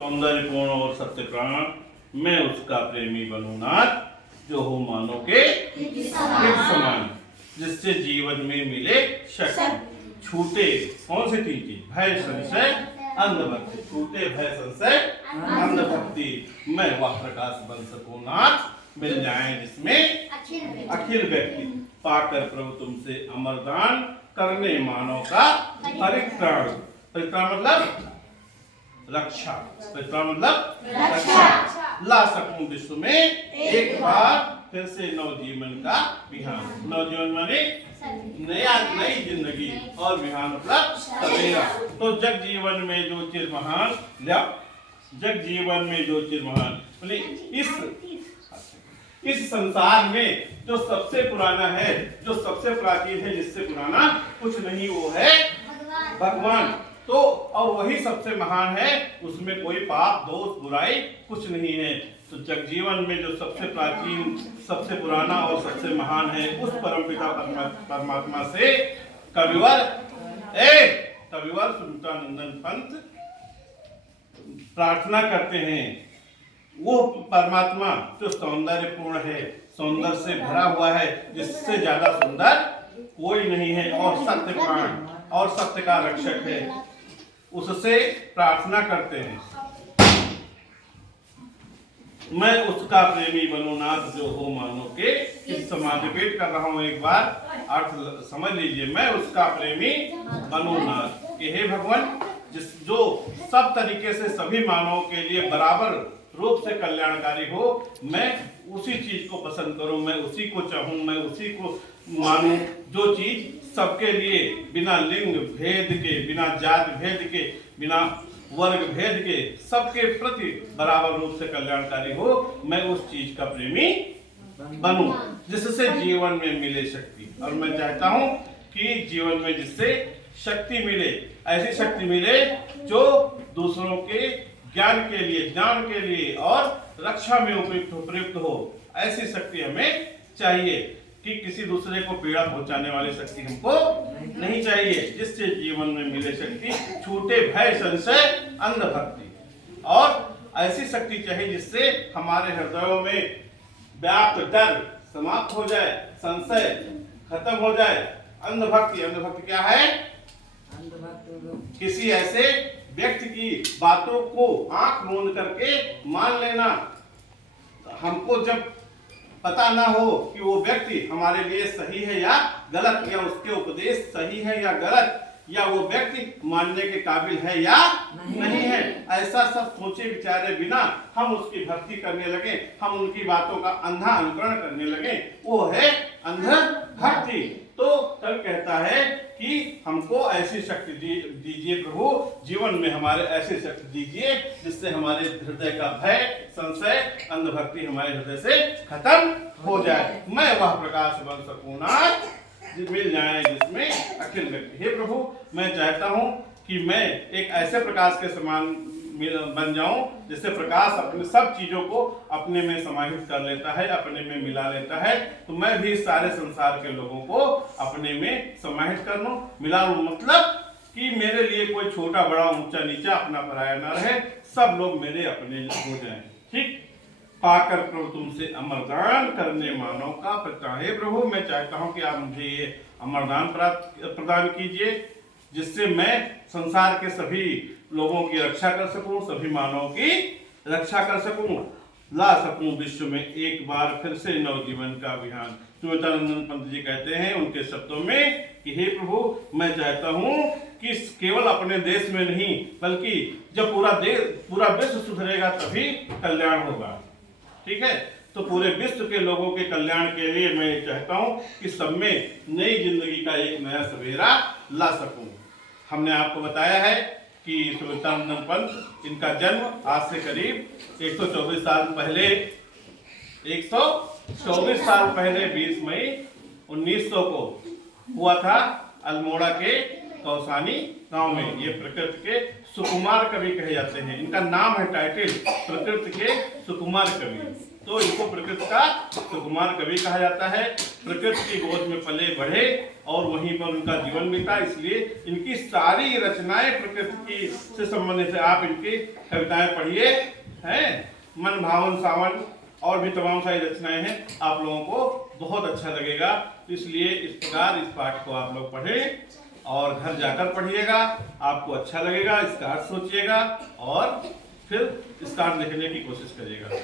सौंदर्यपूर्ण और सत्य प्राण मैं उसका प्रेमी बनूं नाथ, जो हो मानो के हित समान, जिससे जीवन में मिले शक्ति। छूटे कौन सी तीन चीज? भय, संशय, अंधभक्ति। छूटे भय, संशय, अंधभक्ति। मैं वह प्रकाश बन सकूं नाथ, मिल जाए जिसमें अखिल व्यक्ति। पाकर प्रभु तुमसे अमरदान, करने मानव का परित्राण। परित्राण मतलब रक्षा। परित्राण मतलब रक्षा। ला सकूं विश्व में एक बार फिर से नवजीवन का विहान। नवजीवन माने नई जिंदगी, और विहान मतलब सवेरा। तो जग जीवन में जो चिर महान, जग जीवन में जो चिर महान, इस संसार में जो सबसे पुराना है, जो सबसे प्राचीन है, जिससे पुराना कुछ नहीं, वो है भगवान। तो और वही सबसे महान है, उसमें कोई पाप दोष बुराई कुछ नहीं है। तो जगजीवन में जो सबसे प्राचीन, सबसे पुराना और सबसे महान है, उस परमपिता परमात्मा से कविवर सुमित्रानंदन पंत प्रार्थना करते हैं। वो परमात्मा जो सौंदर्यपूर्ण है, सौंदर्य से भरा हुआ है, जिससे ज्यादा सुंदर कोई नहीं है, और सत्य प्राण और सत्य का रक्षक है, उससे प्रार्थना करते हैं। मैं उसका प्रेमी बनूं नाथ, जो हो मानो के इस समान। रिपीट कर रहा हूं एक बार, अर्थ समझ लीजिए। मैं उसका प्रेमी बनूं नाथ, कि हे भगवान, जो सब तरीके से सभी मानवों के लिए बराबर रूप से कल्याणकारी हो, मैं उसी चीज को पसंद करूं, मैं उसी को चाहूं, मैं उसी को मानूं, जो चीज सबके लिए बिना लिंग भेद के, बिना जाति भेद के, बिना वर्ग भेद के, सबके प्रति बराबर रूप से कल्याणकारी हो। मैं उस चीज का प्रेमी बनूं, जिससे जीवन में मिले शक्ति। और मैं चाहता हूं कि जीवन में जिससे शक्ति मिले, ऐसी शक्ति मिले जो दूसरों के ज्ञान के लिए, ज्ञान के लिए और रक्षा में उपयुक्त हो। ऐसी शक्ति हमें चाहिए, कि किसी दूसरे को पीड़ा पहुंचाने वाली शक्ति हमको नहीं चाहिए। जिससे जीवन में मिले शक्ति, छूटे भय, संशय, अंधभक्ति। और ऐसी शक्ति चाहिए जिससे हमारे हृदयों में व्याप्त डर समाप्त हो जाए, संशय खत्म हो जाए। अंधभक्ति, अंधभक्ति क्या है? किसी ऐसे व्यक्ति की बातों को आंख मूंद करके मान लेना। हमको जब पता ना हो कि वो व्यक्ति हमारे लिए सही है या गलत, या उसके उपदेश सही है या गलत, या वो व्यक्ति मानने के काबिल है या नहीं है, ऐसा सब सोचे विचारे बिना हम उसकी भक्ति करने लगे, हम उनकी बातों का अंधा अनुकरण करने लगे, वो है अंधभक्ति। तो कल कहता है कि हमको ऐसी शक्ति दीजिए प्रभु, जीवन में हमारे ऐसी शक्ति दीजिए जिससे हमारे हृदय का भय, संशय, अंधभक्ति हमारे हृदय से खत्म हो जाए। मैं वह प्रकाश बन सकूं नाथ, मिल जाए जिसमें अखिल व्यक्ति। हे प्रभु, मैं चाहता हूं कि मैं एक ऐसे प्रकाश के समान बन जाऊं, जिससे प्रकाश अपने सब चीजों को अपने में समाहित कर लेता है, अपने में मिला लेता है। तो मैं भी सारे संसार के लोगों को अपने में समाहित कर लूं, मिला लूं। मतलब कि मेरे लिए कोई छोटा बड़ा, ऊंचा नीचा, अपना पराया न रहे, सब लोग मेरे अपने हो जाएं। ठीक। पाकर प्रभु तुमसे अमरदान, करने मानव का परित्राण। हे प्रभु, मैं चाहता हूं कि आप मुझे ये अमरदान प्रदान कीजिए, जिससे मैं संसार के सभी लोगों की रक्षा कर सकूं, सभी मानवों की रक्षा कर सकूं, ला सकूं विश्व में एक बार फिर से नवजीवन का विहान। सुमित्रानंदन पंत जी कहते हैं उनके शब्दों में कि हे प्रभु, मैं चाहता हूं कि केवल अपने देश में नहीं, बल्कि जब पूरा विश्व सुधरेगा तभी कल्याण होगा। ठीक है। तो पूरे विश्व के लोगों के कल्याण के लिए मैं चाहता हूं कि सब में नई जिंदगी का एक नया सवेरा ला सकूं। हमने आपको बताया है कि सुमित्रानंदन पंत, इनका जन्म आज से करीब 124 साल पहले, 124 साल पहले 20 मई 1900 को हुआ था, अल्मोड़ा के कौसानी गांव में। ये प्रकृति के सुकुमार कवि कहे जाते हैं। इनका नाम है, टाइटल, प्रकृति के सुकुमार कवि। तो इनको प्रकृति का सुकुमार कवि कहा जाता है। प्रकृति की गोद में पले बढ़े और वहीं पर उनका जीवन बीता, इसलिए इनकी सारी रचनाएं प्रकृति की से संबंधित है। आप इनकी कविताएं पढ़िए, हैं, मन भावन सावन और भी तमाम सारी रचनाएं हैं, आप लोगों को बहुत अच्छा लगेगा। इसलिए इस प्रकार इस पाठ को आप लोग पढ़ें और घर जाकर पढ़िएगा, आपको अच्छा लगेगा, इसका अर्थ सोचिएगा और फिर इसका अर्थ लिखने की कोशिश करिएगा।